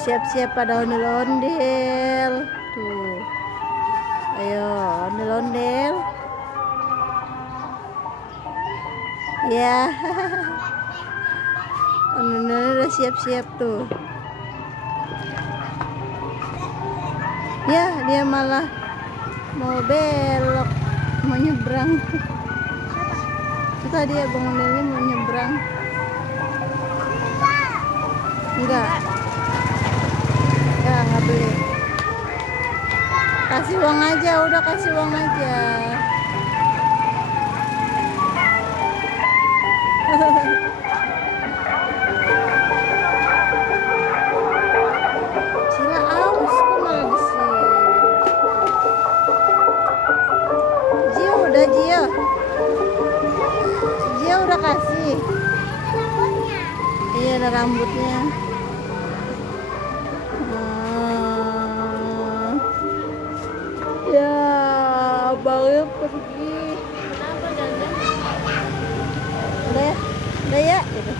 siap-siap pada ondel-ondel. Tuh. Ayo, ondel-ondel. Ya. Ondel-ondel udah siap-siap tuh. Ya, dia malah mau belok, mau nyebrang. Itu tadi abang ondelnya mau nyebrang. Enggak. Ya, nggak beli. Kasih uang aja, udah kasih uang aja. Sila aus kok malah di sini. Jio udah Jio. Jio udah kasih. Iya ada rambutnya. Ya, abangnya pergi. Udah ya, gitu.